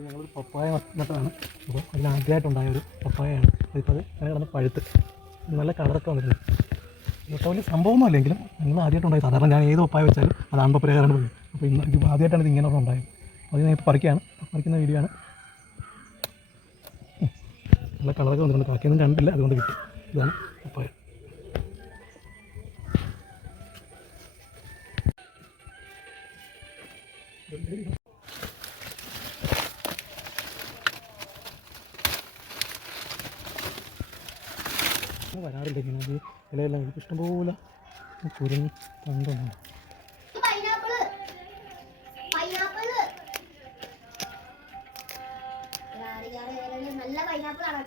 ഞങ്ങളൊരു പപ്പായ നട്ടതാണ്. അപ്പോൾ അതിലാദ്യമായിട്ടുണ്ടായൊരു പപ്പായയാണ്. അതിപ്പോൾ അത് അങ്ങനെ കിടന്ന് പഴുത്ത് നല്ല കളറൊക്കെ വന്നിട്ടുണ്ട്. ഇതൊക്കെ വലിയ സംഭവമൊന്നും അല്ലെങ്കിലും നിങ്ങൾ ആദ്യമായിട്ടുണ്ടായി. സാധാരണ ഞാൻ ഏത് പപ്പായ വെച്ചാലും അത് ആൺപപ്പരയാണ് പറയും. അപ്പോൾ ഇന്ന് ഇത് ആദ്യമായിട്ടാണ് ഇത് ഇങ്ങനെ ഉണ്ടായത്. അത് ഞാൻ ഇപ്പോൾ പറിക്കുന്ന വീഡിയോ ആണ്. നല്ല കളറൊക്കെ വന്നിട്ടുണ്ട്. ബാക്കിയൊന്നും കണ്ടില്ല, അതുകൊണ്ട് കിട്ടി. ഇതാണ് പപ്പായ. വരാറില്ല ഇങ്ങനെ. അത് ഇലയെല്ലാം എനിക്ക് ഇഷ്ടംപോലെ കുരുങ്ങി തണ്ടുണ്ട്. നല്ല പൈനാപ്പിൾ ആണ്.